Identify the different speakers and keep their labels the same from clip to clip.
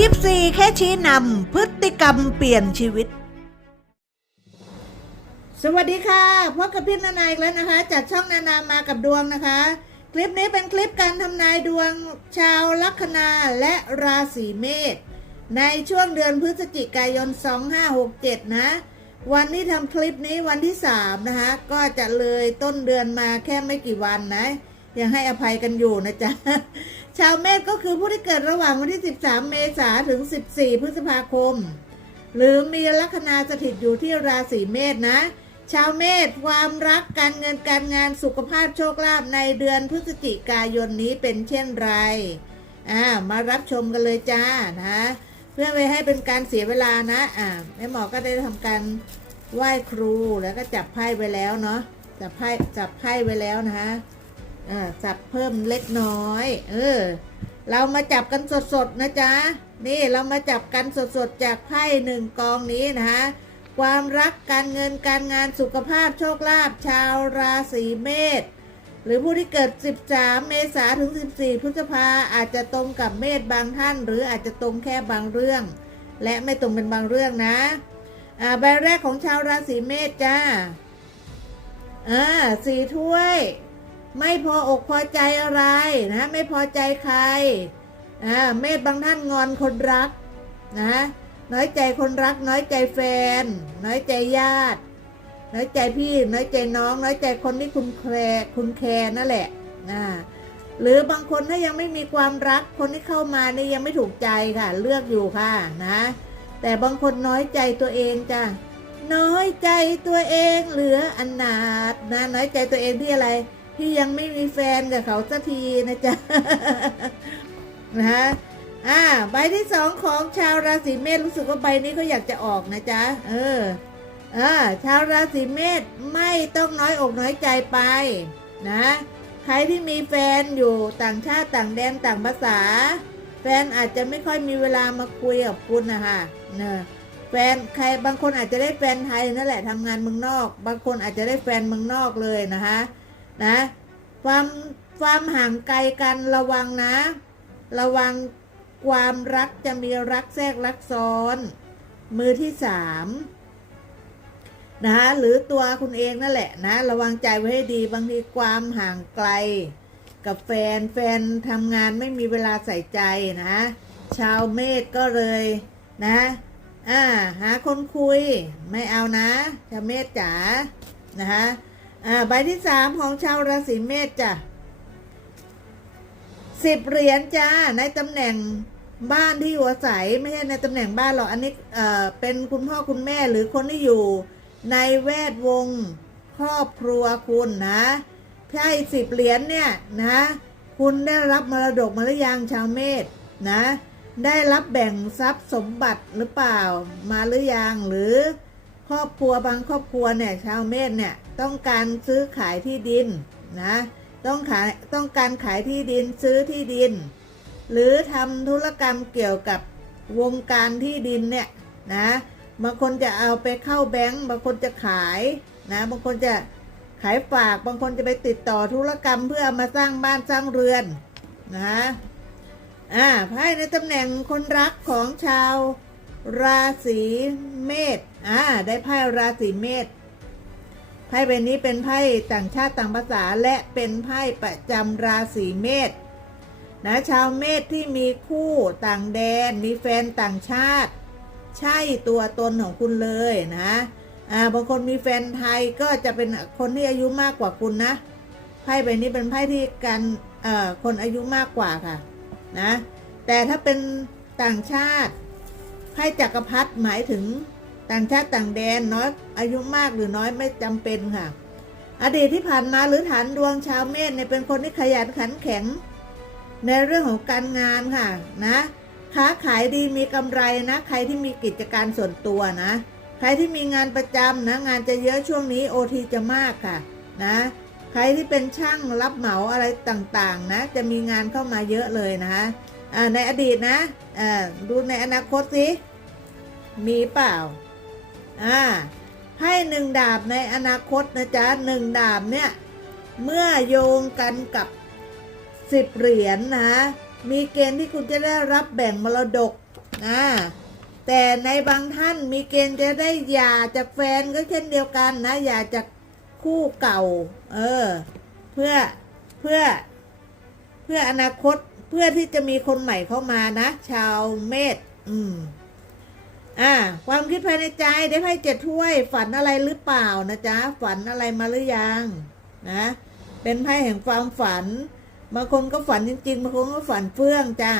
Speaker 1: ยิปซีแค่ชี้นำพฤติกรรมเปลี่ยนชีวิต สวัสดีค่ะพบกับพี่นานาอีกแล้วนะคะ จากช่องนานามากับดวงนะคะ คลิปนี้เป็นคลิปการทำนายดวงชาวลัคนาและราศีเมษในช่วงเดือนพฤศจิกายน 2567 นะ วันที่ทำคลิปนี้วันที่ 3 นะคะ ก็จะเลยต้นเดือนมาแค่ไม่กี่วันนะ ยังให้อภัยกันอยู่นะจ๊ะ ชาวเมษก็คือผู้ที่เกิดระหว่างวันที่ 13 เมษายนถึง 14 พฤษภาคม หรือมีลัคนาสถิตอยู่ที่ราศีเมษนะ ชาวเมษความรักการเงินการงานสุขภาพโชคลาภในเดือนพฤศจิกายนนี้เป็นเช่นไรอ่ามารับชมกันเลยจ้านะ เพื่อไม่ให้เป็นการเสียเวลานะอ่าแม่หมอก็ได้ทำการไหว้ครูแล้วก็จับไพ่ไว้แล้วเนาะจับไพ่จับไพ่ไว้แล้วนะคะ จับเพิ่มเล็กน้อย เออ เรามาจับกันสดๆนะจ๊ะ นี่เรามาจับกันสดๆจากไพ่หนึ่งกองนี้นะคะความรักการเงินการงานสุขภาพโชคลาภชาวราศีเมษหรือผู้ที่เกิด 13 เมษาถึง 14 พฤษภาอาจจะตรงกับเมษบางท่าน หรืออาจจะตรงแค่บางเรื่อง และไม่ตรงเป็นบางเรื่องนะอ่าใบแรกของชาวราศีเมษจ้าอ่าสี่ถ้วย ไม่พออกพอใจอะไรนะไม่พอใจใครอ่าเมษบางท่านงอนคนรักนะน้อยใจคนรัก น้อยใจแฟน น้อยใจญาติ น้อยใจพี่ น้อยใจน้อง น้อยใจคนที่คุณแคร์คุณแคร์นั่นแหละนะหรือบางคนถ้ายังไม่มีความรักคนที่เข้ามานี่ยังไม่ถูกใจค่ะ เลือกอยู่ค่ะนะ แต่บางคนน้อยใจตัวเองจ้ะน้อยใจตัวเองเหลืออนาถนะน้อยใจตัวเองที่อะไร ที่ยังไม่มีแฟนกับเขาสักทีนะจ๊ะนะฮะอ่าใบที่สองของชาวราศีเมษรู้สึกว่าใบนี้ก็อยากจะออกนะจ๊ะเอออ่าชาวราศีเมษไม่ต้องน้อยอกน้อยใจไปนะใครที่มีแฟนอยู่ต่างชาติต่างแดนต่างภาษา แฟนอาจจะไม่ค่อยมีเวลามาคุยกับคุณนะคะเนอะแฟนใครบางคนอาจจะได้แฟนไทยนั่นแหละทำงานเมืองนอก บางคนอาจจะได้แฟนเมืองนอกเลยนะคะ นะ ความความห่างไกลกันระวังนะ ระวังความรักจะมีรักแทรกรักซ้อน มือที่สามนะคะหรือตัวคุณเองนั่นแหละนะ ระวังใจไว้ให้ดีบางทีความห่างไกล กับแฟนแฟนทำงานไม่มีเวลาใส่ใจนะ ชาวเมษก็เลยนะอ่าหาคนคุยไม่เอานะ ชาวเมษจ๋านะคะ อ่าใบที่สามของชาวราศีเมษจ้ะสิบเหรียญจ้าในตำแหน่งบ้านที่อยู่อาศัยไม่ใช่ในตำแหน่งบ้านหรอกอันนี้เอ่อเป็นคุณพ่อคุณแม่หรือคนที่อยู่ในแวดวงครอบครัวคุณนะไพ่สิบเหรียญเนี่ยนะ คุณได้รับมรดกมาหรือยังชาวเมษนะ ได้รับแบ่งทรัพย์สมบัติหรือเปล่ามาหรือยังหรือ รอบครัวบางครอบครัวเนี่ยชาวเมษเนี่ยต้องการซื้อขายที่ดินนะต้องขายต้องการขายที่ดินซื้อที่ดิน หรือทำธุรกรรมเกี่ยวกับวงการที่ดินเนี่ยนะบางคนจะเอาไปเข้าแบงก์บางคนจะขายนะบางคนจะขายฝากบางคนจะไปติดต่อธุรกรรมเพื่ออามาสร้างบ้านสร้างเรือนนะอ่าไพ่ในตำแหน่งคนรักของชาวราศีเมษ อ่าได้ไพ่ราศีเมษไพ่ใบนี้เป็นไพ่ต่างชาติต่างภาษาและเป็นไพ่ประจำราศีเมษนะชาวเมษที่มีคู่ต่างแดนมีแฟนต่างชาติ ใช่ตัวตนของคุณเลยนะอ่าบางคนมีแฟนไทยก็จะเป็นคนที่อายุมากกว่าคุณนะไพ่ใบนี้เป็นไพ่ที่กันเอ่อคนอายุมากกว่าค่ะนะแต่ถ้าเป็นต่างชาติไพ่จักรพรรดิหมายถึง ต่างชาติต่างแดนน้อยอายุมากหรือน้อยไม่จำเป็นค่ะ อดีตที่ผ่านมาหรือฐานดวงชาวเมษเนี่ยเป็นคนที่ขยันขันแข็ง ในเรื่องของการงานค่ะนะค้าขายดีมีกำไรนะ ใครที่มีกิจการส่วนตัวนะ ใครที่มีงานประจำนะงานจะเยอะช่วงนี้โอทีจะมากค่ะนะใครที่เป็นช่างรับเหมาอะไรต่างๆนะ จะมีงานเข้ามาเยอะเลยนะคะในอดีตนะดูในอนาคตสิมีเปล่า อ่าให้หนึ่งดาบในอนาคตนะจ๊ะหนึ่งดาบเนี่ย เมื่อโยงกันกับสิบเหรียญนะมีเกณฑ์ที่คุณจะได้รับแบ่งมรดกนะแต่ในบางท่านมีเกณฑ์จะได้หย่าจากแฟนก็เช่นเดียวกันนะหย่าจากคู่เก่า เออ เพื่อเพื่อเพื่ออนาคตเพื่อที่จะมีคนใหม่เข้ามานะ ชาวเมษอืม อ่า ความคิดภายในใจได้ไพ่เจ็ดถ้วย ฝันอะไรหรือเปล่านะจ๊ะ ฝันอะไรมาหรือยังนะ เป็นไพ่แห่งความฝัน บางคนก็ฝันจริงๆ บางคนก็ฝันเฟื่องจ้า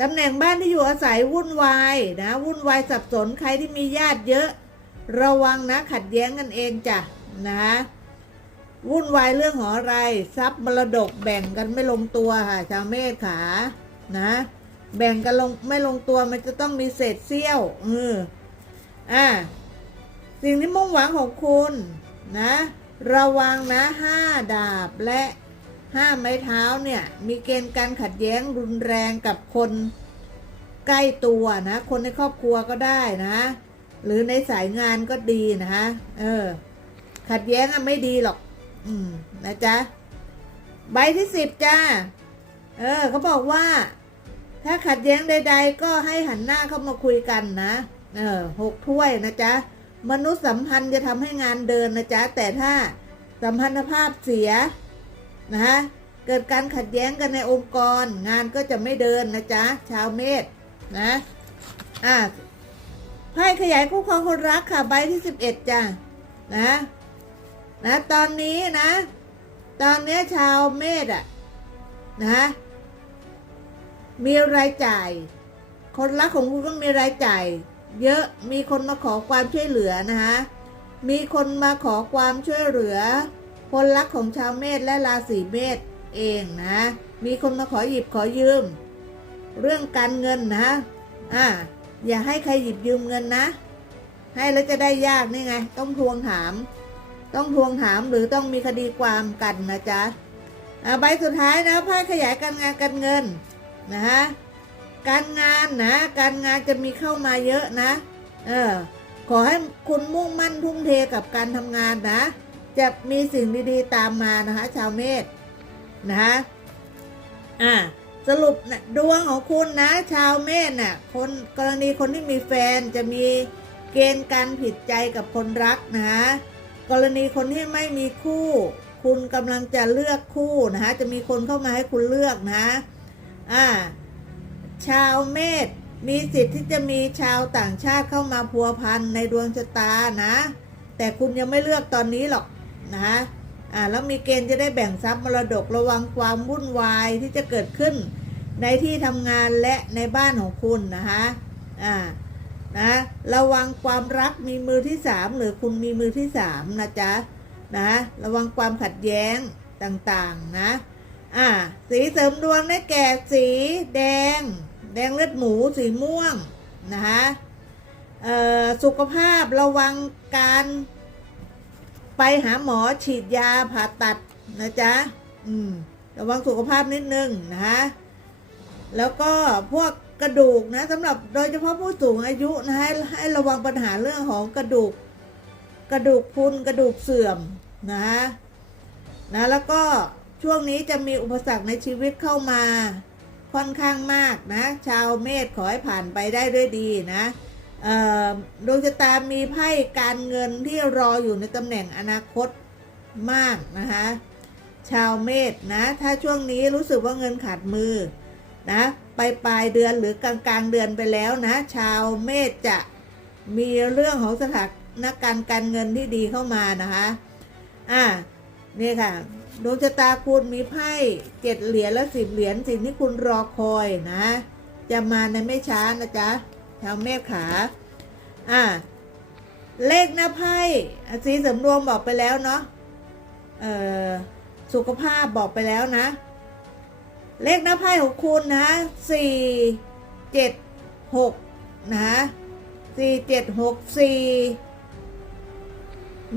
Speaker 1: ตำแหน่งบ้านที่อยู่อาศัยวุ่นวายนะ วุ่นวายสับสนใครที่มีญาติเยอะ ระวังนะขัดแย้งกันเองจ้ะนะวุ่นวายเรื่องขออะไร ทรัพย์มรดกแบ่งกันไม่ลงตัวค่ะชาวเมษขานะ แบ่งกันลงไม่ลงตัวมันจะต้องมีเศษเสี้ยวเอออ่าสิ่งที่มุ่งหวังของคุณนะ ระวังนะห้าดาบและห้าไม้เท้าเนี่ย มีเกณฑ์การขัดแย้งรุนแรงกับคนใกล้ตัวนะ คนในครอบครัวก็ได้นะ หรือในสายงานก็ดีนะเออ ขัดแย้งอะไม่ดีหรอก อืมนะจ๊ะ ใบที่สิบจ้า เออเขาบอกว่า ถ้าขัดแย้งใด ๆ ก็ให้หันหน้าเข้ามาคุยกันนะเออหกถ้วยนะจ๊ะ มนุษย์สัมพันธ์จะทำให้งานเดินนะจ๊ะ แต่ถ้าสัมพันธภาพเสียนะฮะเกิดการขัดแย้งกันในองค์กร งานก็จะไม่เดินนะจ๊ะ ชาวเมษนะอะไพ่ขยายคู่ครองคนรักค่ะใบที่สิบเอ็ดจ้ะนะนะตอนนี้นะ ตอนนี้ชาวเมษอะนะ มีรายจ่าย คนรักของคุณก็มีรายจ่าย เยอะมีคนมาขอความช่วยเหลือนะคะมีคนมาขอความช่วยเหลือ คนรักของชาวเมษและราศีเมษเองนะ มีคนมาขอหยิบขอยืม เรื่องการเงินนะอ่าอย่าให้ใครหยิบยืมเงินนะ ให้แล้วจะได้ยากนี่ไง ต้องทวงถาม ต้องทวงถามหรือต้องมีคดีความกันนะจ๊ะอ่าใบสุดท้ายนะไพ่ขยายการงานการเงิน นะฮะการงานนะการงานจะมีเข้ามาเยอะนะ เออขอให้คุณมุ่งมั่นทุ่มเทกับการทำงานนะ จะมีสิ่งดีๆตามมานะคะชาวเมษนะฮะอ่าสรุปนะดวงของคุณนะชาวเมษน่ะคนกรณีคนที่มีแฟนจะมีเกณฑ์การผิดใจกับคนรักนะฮะกรณีคนที่ไม่มีคู่ คุณกำลังจะเลือกคู่นะฮะจะมีคนเข้ามาให้คุณเลือกนะ อ่า ชาวเมษมีสิทธิ์ที่จะมีชาวต่างชาติเข้ามาพัวพันในดวงชะตานะ แต่คุณยังไม่เลือกตอนนี้หรอกนะอ่าแล้วมีเกณฑ์จะได้แบ่งทรัพย์มรดกระวังความวุ่นวายที่จะเกิดขึ้น ในที่ทำงานและในบ้านของคุณนะคะอ่านะระวังความรักมีมือที่สามหรือคุณมีมือที่สามนะจ๊ะนะระวังความขัดแย้งต่างๆนะ อ่า สีเสริมดวงได้แก่สีแดง แดงเลือดหมูสีม่วงนะคะเอ่อสุขภาพระวังการไปหาหมอฉีดยาผ่าตัดนะจ๊ะอืมระวังสุขภาพนิดนึงนะคะแล้วก็พวกกระดูกนะสำหรับโดยเฉพาะผู้สูงอายุนะให้ให้ระวังปัญหาเรื่องของกระดูก กระดูกพุนกระดูกเสื่อมนะคะนะแล้วก็ ช่วงนี้จะมีอุปสรรคในชีวิตเข้ามาค่อนข้างมากนะ ชาวเมษขอให้ผ่านไปได้ด้วยดีนะดวงชะตามีไพ่การเงินที่รออยู่ในตำแหน่งอนาคตมากนะคะชาวเมษนะ ถ้าช่วงนี้รู้สึกว่าเงินขาดมือนะไปปลายเดือนหรือกลางกลางๆเดือนไปแล้วนะ ชาวเมษจะมีเรื่องของสถานการณ์การเงินที่ดีเข้ามานะคะ อ่า นี่ค่ะ ดวงชะตาคุณมีไพ่เจ็ดเหรียญและสิบเหรียญสิ่งที่คุณรอคอยนะ จะมาในไม่ช้านะจ๊ะชาวเมฆขา อ่า เลขหน้าไพ่สีเสริมบอกไปแล้วเนาะเอ่อสุขภาพบอกไปแล้วนะ เลขหน้าไพ่ของคุณนะสี่เจ็ดหกนะสี่เจ็ดหกสี่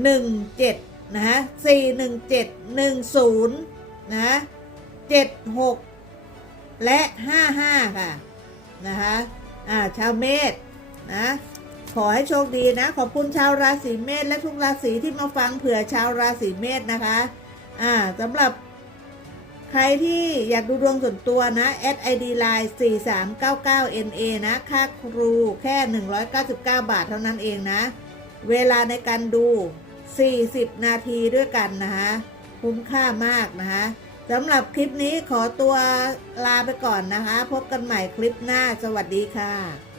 Speaker 1: หนึ่งเจ็ด นะฮะสี่หนึ่งเจ็ดหนึ่งศูนย์นะเจ็ดหกและห้าห้าค่ะ นะคะอ่าชาวเมษนะ ขอให้โชคดีนะ ขอบคุณชาวราศีเมษและทุกราศีที่มาฟังเผื่อชาวราศีเมษนะคะอ่าสำหรับใครที่อยากดูดวงส่วนตัวนะแอด ID Line 4399NA นะค่าครูแค่ 199 บาทเท่านั้นเองนะ เวลาในการดู 40 นาทีด้วยกันนะคะคุ้มค่ามากนะคะสำหรับคลิปนี้ขอตัวลาไปก่อนนะคะ พบกันใหม่คลิปหน้าสวัสดีค่ะ